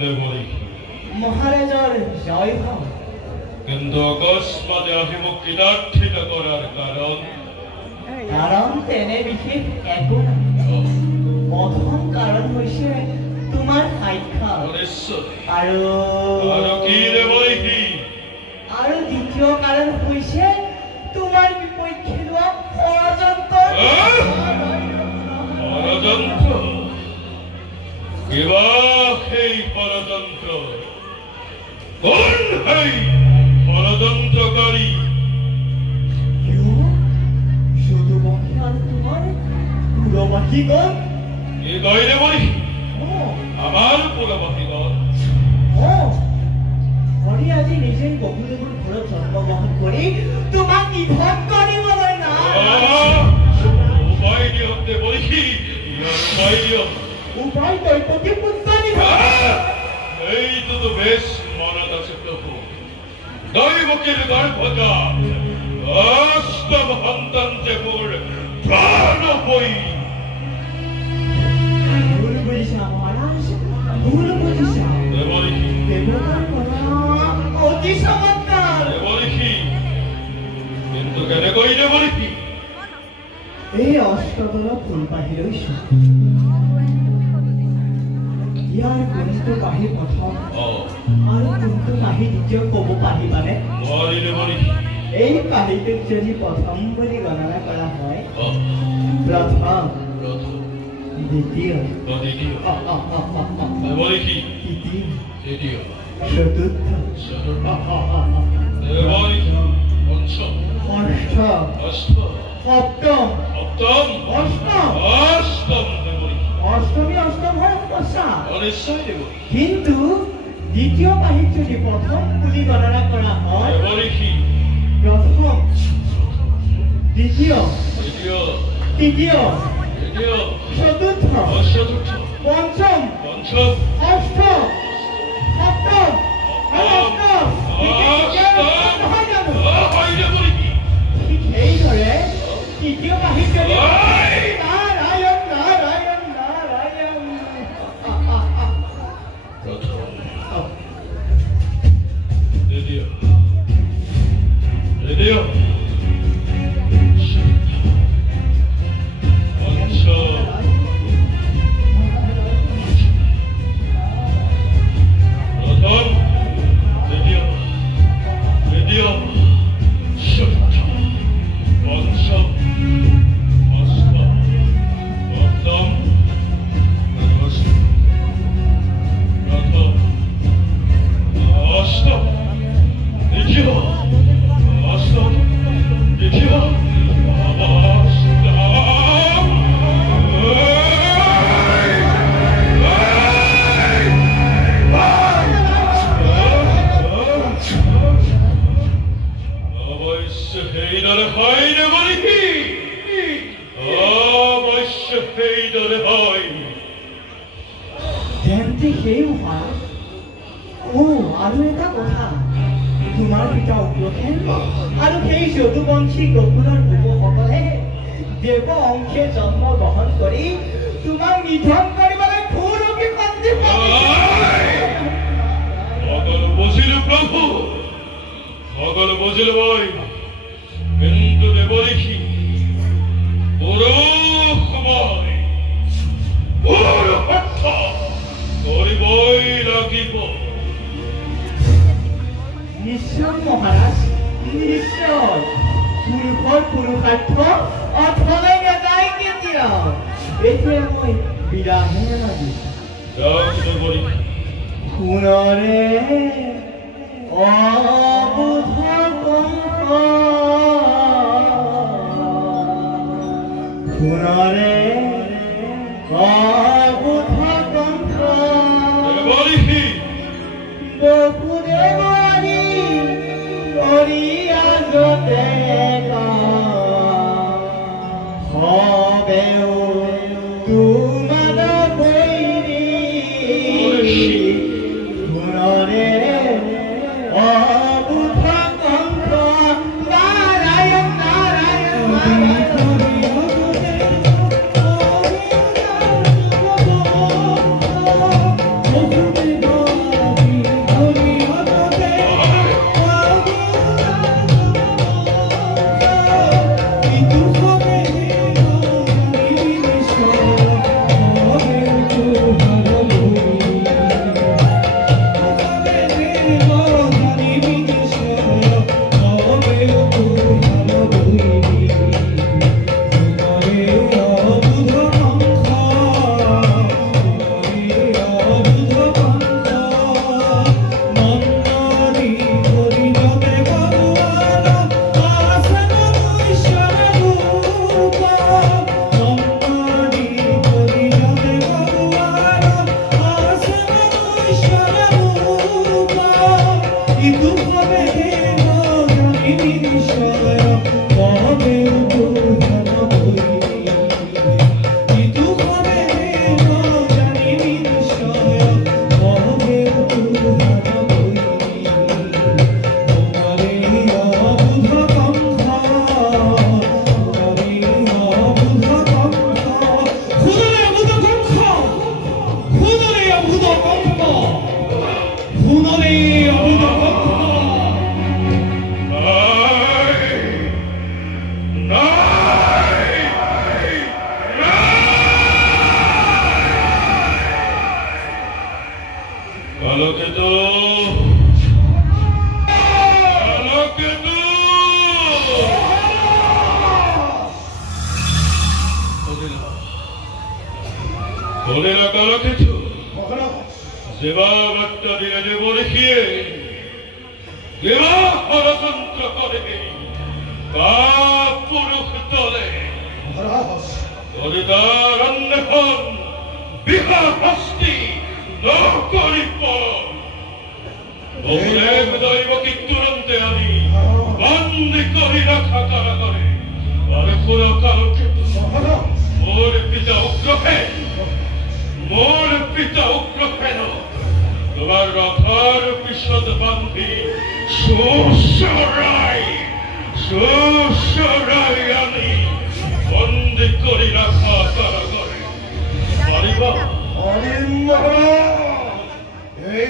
দেবৰী মহাৰাজৰ জয় হওক কিন্তু অকস্মাতে আহি মোক কৃতাৰ্থিত কৰাৰ কাৰণ তেনে বিশেষ একো নাই প্ৰথম কাৰণ হৈছে তোমাৰ সাক্ষাৎ আৰু কি দেবৰী কি আৰু দ্বিতীয় কাৰণ হৈছে তোমাৰ বিপক্ষে লোৱা ষড়যন্ত্ৰ কিবা সেই ষড়যন্ত্ৰ কোন সেই ষড়যন্ত্ৰকাৰী যদুবংশী আৰু তোমাৰ পুৰবাসীগণ এই কয় দেবৰী আমাৰ পুৰবাসীগণ হৰি আজি নিজেই বহুদেৱৰ ঘৰত জন্মগ্ৰহণ কৰি তোমাক নিধন কৰিবলৈ উপায় দিয়ক দেবৰী উপায় দিয়ক উপায় দৈপতী পুত্ৰ এইটোতো বেছ মনত আছে প্ৰভু দৈৱকীৰ গৰ্ভজাত অষ্টম সন্তান যে মোৰ প্ৰাণ হৈ ভুল বুজিছা মহাৰাজ ভুল বুজিছা দেবৰী দেৱতাৰ পৰা অতি চমৎকাৰ দেবৰী কিন্তু কেনেকৈ দেবৰী এই অষ্টদল ফুলপাহি লৈছো ইয়াৰ কোনটো পাহি প্ৰথম আৰু কোনটো পাহি দ্বিতীয় ক'ব পাৰিবানে এই পাহিটোক যদি প্ৰথম বুলি গণনা কৰা হয় প্ৰথম দ্বিতীয় তৃতীয় চতুৰ্থ ষষ্ঠ সপ্তম অষ্টমী অষ্টম হয় সঁচা কিন্তু দ্বিতীয় পাহিক যদি প্ৰথম বুলি গণনা কৰা হয় প্ৰথম দ্বিতীয় তৃতীয় চতুৰ্থ পঞ্চম ষষ্ঠ সপ্তম সেইদৰে তৃতীয় পাহিক যদি নাৰায়ণ নাৰায়ণ নাৰায়ণ আৰু এটা কথা তোমাৰ পিতা উগ্ৰসেন আৰু সেই যদুবংশী গকুলৰ ভূপসকলে দেৱ অংশে জন্ম গ্ৰহণ কৰি তোমাক নিধন কৰিবলৈ ভূৰূপী পন্থী বুজিলো প্ৰভু সকলো বুজিলো মই কিন্তু দেৱৰীষি কৰিবই লাগিব নিশ্চয় মহাৰাজ নিশ্চয় পুৰুষৰ পুৰুষাৰ্থ অথলে নাযায় কেতিয়াও এতিয়া মই বিৰাহে লাগিছো সোণৰে অবুধ কংস সোণৰে অবুধ কংস বসুদেৱনী কৰিয়া যতে হবেও তোমাৰ বৈৰী সোণৰে কখনো পুনরে অবুধ কখনো সেবাবারটা দিনে দেব দেখিয়ে দেবা ষড়যন্ত্র করে পুরুষ দলে তার অন্যখন বিহার হস্তি নকরিব দৈবকী তুরন্তে আমি বন্দি করি রাখা কারা করে আর পুরো কালকে মোর পিতা উগ্রফেন মোর পিতা উগ্রফেন তোমার রথার বিশদ বান্ধি সুসরাই আমি বন্দি করি রাখা কারা করে পারিবা এই